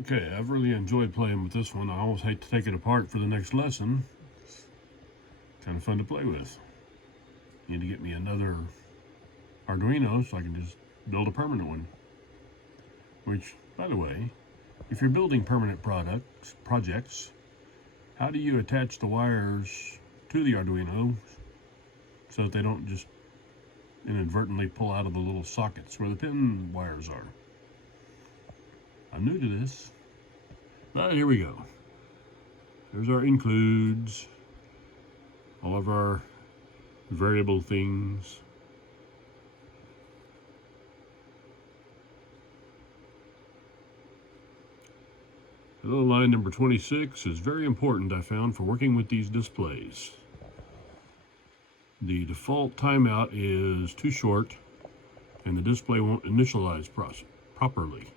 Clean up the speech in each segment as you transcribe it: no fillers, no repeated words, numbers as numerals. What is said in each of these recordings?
Okay, I've really enjoyed playing with this one. I almost hate to take it apart for the next lesson. It's kind of fun to play with. Need to get me another Arduino so I can just build a permanent one. Which, by the way, if you're building permanent projects, how do you attach the wires to the Arduino so that they don't just inadvertently pull out of the little sockets where the pin wires are? I'm new to this, but here we go. There's our includes, all of our variable things. Hello, line number 26 is very important, I found, for working with these displays. The default timeout is too short and the display won't initialize properly.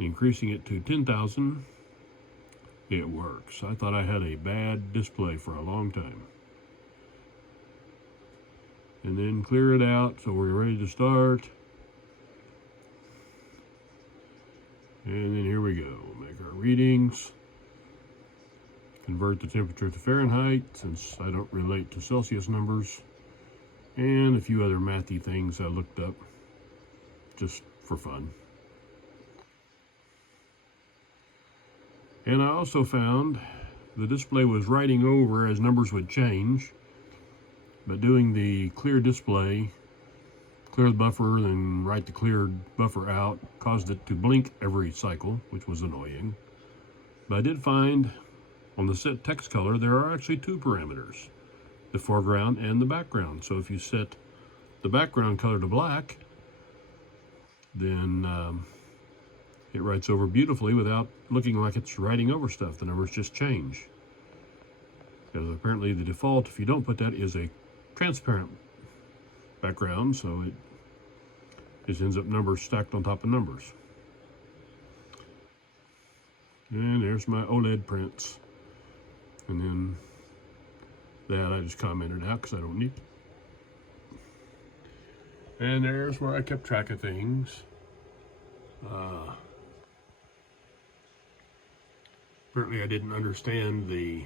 Increasing it to 10,000, it works. I thought I had a bad display for a long time. And then clear it out so we're ready to start. And then here we go. Make our readings. Convert the temperature to Fahrenheit since I don't relate to Celsius numbers. And a few other mathy things I looked up just for fun. And I also found the display was writing over as numbers would change, but doing the clear display, clear the buffer, then write the cleared buffer out, caused it to blink every cycle, which was annoying. But I did find on the set text color, there are actually two parameters, the foreground and the background. So if you set the background color to black, then it writes over beautifully without looking like it's writing over stuff. The numbers just change. Because apparently the default, if you don't put that, is a transparent background, so it just ends up numbers stacked on top of numbers. And there's my OLED prints. And then that I just commented out because I don't need it. And there's where I kept track of things. Apparently I didn't understand the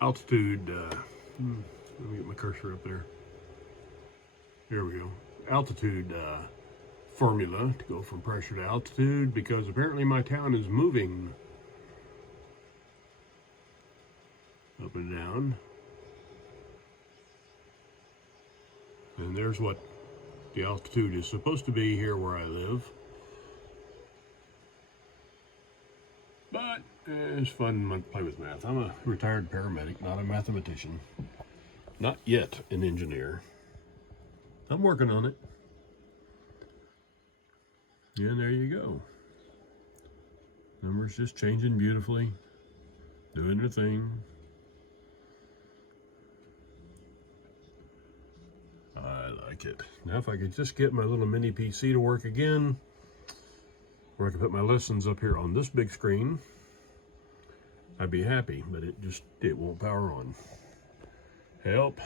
altitude. Let me get my cursor up there. Here we go. Altitude formula to go from pressure to altitude, because apparently my town is moving up and down. And there's what the altitude is supposed to be here where I live. But it's fun to play with math. I'm a retired paramedic, not a mathematician. Not yet an engineer. I'm working on it. And there you go. Numbers just changing beautifully, doing their thing. I like it. Now if I could just get my little mini PC to work again, where I can put my lessons up here on this big screen, I'd be happy, but it won't power on. Help.